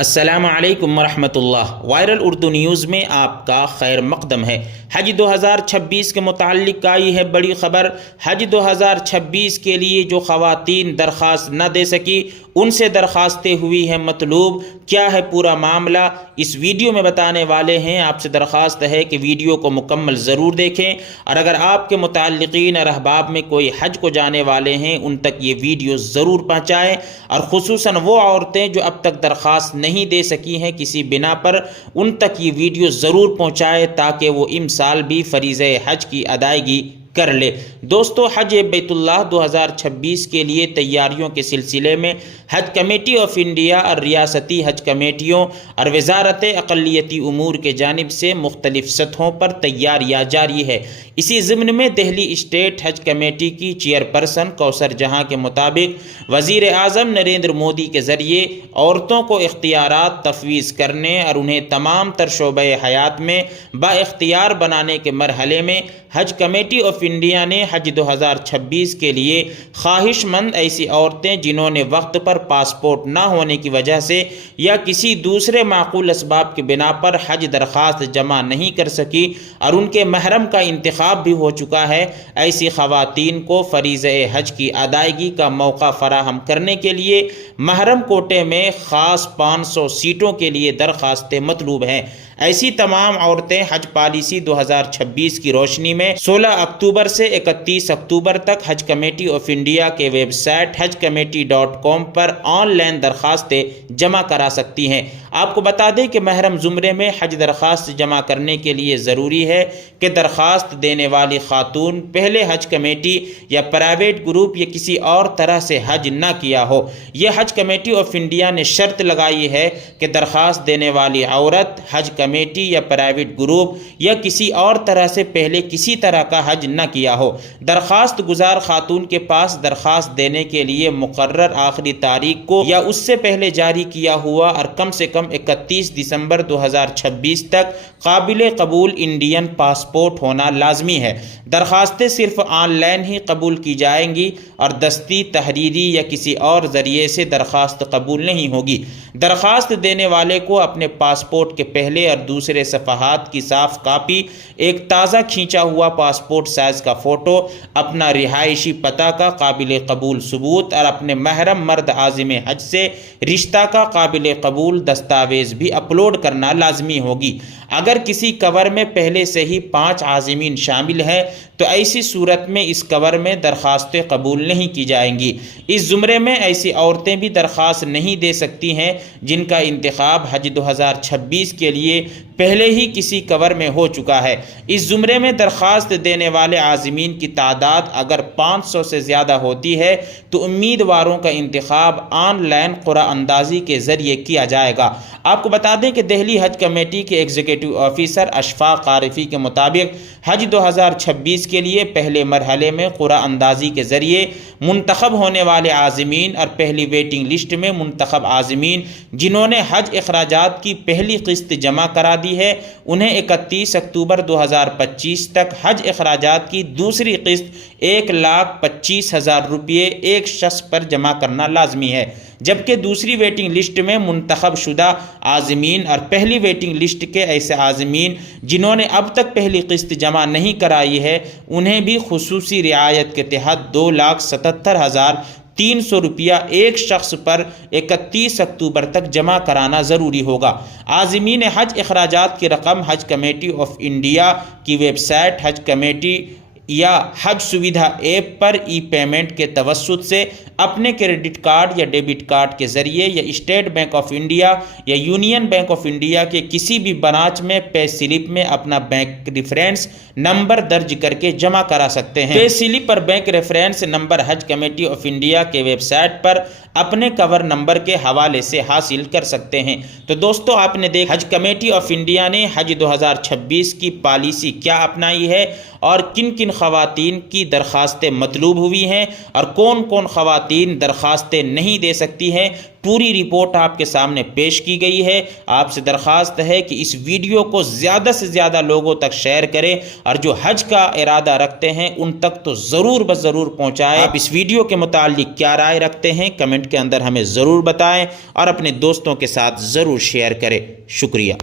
السلام علیکم ورحمۃ اللہ۔ وائرل اردو نیوز میں آپ کا خیر مقدم ہے۔ حج 2026 کے متعلق آئی ہے بڑی خبر۔ حج 2026 کے لیے جو خواتین درخواست نہ دے سکی ان سے درخواستیں ہوئی ہیں مطلوب۔ کیا ہے پورا معاملہ اس ویڈیو میں بتانے والے ہیں۔ آپ سے درخواست ہے کہ ویڈیو کو مکمل ضرور دیکھیں، اور اگر آپ کے متعلقین اور احباب میں کوئی حج کو جانے والے ہیں ان تک یہ ویڈیو ضرور پہنچائیں، اور خصوصاً وہ عورتیں جو اب تک درخواست نہیں دے سکی ہیں کسی بنا پر، ان تک یہ ویڈیو ضرور پہنچائے تاکہ وہ امسال بھی فریضہ حج کی ادائیگی کر لے۔ دوستو، حج بیت اللہ 2026 کے لیے تیاریوں کے سلسلے میں حج کمیٹی آف انڈیا اور ریاستی حج کمیٹیوں اور وزارت اقلیتی امور کے جانب سے مختلف سطحوں پر تیاریاں جاری ہے۔ اسی ضمن میں دہلی اسٹیٹ حج کمیٹی کی چیئرپرسن کوثر جہاں کے مطابق وزیر اعظم نریندر مودی کے ذریعے عورتوں کو اختیارات تفویض کرنے اور انہیں تمام تر شعبہ حیات میں با اختیار بنانے کے مرحلے میں حج کمیٹی آف انڈیا نے حج 2026 کے لیے خواہش مند ایسی عورتیں جنہوں نے وقت پر پاسپورٹ نہ ہونے کی وجہ سے یا کسی دوسرے معقول اسباب کی بنا پر حج درخواست جمع نہیں کر سکی اور ان کے محرم کا انتخاب بھی ہو چکا ہے، ایسی خواتین کو فریضہ حج کی ادائیگی کا موقع فراہم کرنے کے لیے محرم کوٹے میں خاص 500 سیٹوں کے لیے درخواستیں مطلوب ہیں۔ ایسی تمام عورتیں حج پالیسی 2026 کی روشنی میں 16 اکتوبر سے 31 اکتوبر تک حج کمیٹی آف انڈیا کے ویب سائٹ hajcommittee.com پر آن لائن درخواستیں جمع کرا سکتی ہیں۔ آپ کو بتا دیں کہ محرم زمرے میں حج درخواست جمع کرنے کے لیے ضروری ہے کہ درخواست دینے والی خاتون پہلے حج کمیٹی یا پرائیویٹ گروپ یا کسی اور طرح سے حج نہ کیا ہو۔ یہ حج کمیٹی آف انڈیا نے شرط لگائی ہے کہ درخواست دینے والی عورت حج کمیٹی یا پرائیویٹ گروپ یا کسی اور طرح سے پہلے کسی طرح کا حج نہ کیا ہو۔ درخواست گزار خاتون کے پاس درخواست دینے کے لیے مقرر آخری تاریخ کو یا اس سے پہلے جاری کیا ہوا اور کم سے کم 31 دسمبر 2026 تک قابل قبول انڈین پاسپورٹ ہونا لازمی ہے۔ درخواستیں صرف آن لائن ہی قبول کی جائیں گی اور دستی، تحریری یا کسی اور ذریعے سے درخواست قبول نہیں ہوگی۔ درخواست دینے والے کو اپنے پاسپورٹ کے پہلے اور دوسرے صفحات کی صاف کاپی، ایک تازہ کھینچا ہوا پاسپورٹ سائز کا فوٹو، اپنا رہائشی پتہ کا قابل قبول ثبوت اور اپنے محرم مرد عازم حج سے رشتہ کا قابل قبول دستاویز بھی اپلوڈ کرنا لازمی ہوگی۔ اگر کسی کور میں پہلے سے ہی 5 عازمین شامل ہیں تو ایسی صورت میں اس کور میں درخواستیں قبول نہیں کی جائیں گی۔ اس زمرے میں ایسی عورتیں بھی درخواست نہیں دے سکتی ہیں جن کا انتخاب حج 2026 کے لیے پہلے ہی کسی کور میں ہو چکا ہے۔ اس زمرے میں درخواست دینے والے عازمین کی تعداد اگر 500 سے زیادہ ہوتی ہے تو امیدواروں کا انتخاب آن لائن قرعہ اندازی کے ذریعے کیا جائے گا۔ آپ کو بتا دیں کہ دہلی حج کمیٹی کے ایگزیکٹو آفیسر اشفاق عارفی کے مطابق حج 2026 کے لیے پہلے مرحلے میں قرعہ اندازی کے ذریعے منتخب ہونے والے عازمین اور پہلی ویٹنگ لسٹ میں منتخب عازمین جنہوں نے حج اخراجات کی پہلی قسط جمع کرا دی ہے انہیں 31 اکتوبر 2025 تک حج اخراجات کی دوسری قسط 1,25,000 روپے ایک شخص پر جمع کرنا لازمی ہے، جبکہ دوسری ویٹنگ لسٹ میں منتخب شدہ عازمین اور پہلی ویٹنگ لسٹ کے ایسے عازمین جنہوں نے اب تک پہلی قسط جمع نہیں کرائی ہے انہیں بھی خصوصی رعایت کے تحت 2,77,300 روپیہ ایک شخص پر 31 اکتوبر تک جمع کرانا ضروری ہوگا۔ عازمین حج اخراجات کی رقم حج کمیٹی آف انڈیا کی ویب سائٹ حج کمیٹی یا حج سویدھا ایپ پر ای پیمنٹ کے توسط سے اپنے کریڈٹ کارڈ یا ڈیبٹ کارڈ کے ذریعے یا اسٹیٹ بینک آف انڈیا یا یونین بینک آف انڈیا کے کسی بھی برانچ میں پے سلپ میں اپنا بینک ریفرنس نمبر درج کر کے جمع کرا سکتے ہیں۔ پے سلپ اور bank reference number Hajj committee of India کے ویب سائٹ پر اپنے کور نمبر کے حوالے سے حاصل کر سکتے ہیں۔ تو دوستو، آپ نے دیکھا حج کمیٹی آف انڈیا نے حج 2026 کی پالیسی کیا اپنائی ہے اور کن کن خواتین کی درخواستیں مطلوب ہوئی ہیں اور کون کون خواتین درخواستیں نہیں دے سکتی ہیں۔ پوری رپورٹ آپ کے سامنے پیش کی گئی ہے۔ آپ سے درخواست ہے کہ اس ویڈیو کو زیادہ سے زیادہ لوگوں تک شیئر کریں اور جو حج کا ارادہ رکھتے ہیں ان تک تو ضرور ضرور پہنچائیں۔ آپ اس ویڈیو کے متعلق کیا رائے رکھتے ہیں کمنٹ کے اندر ہمیں ضرور بتائیں اور اپنے دوستوں کے ساتھ ضرور شیئر کریں۔ شکریہ۔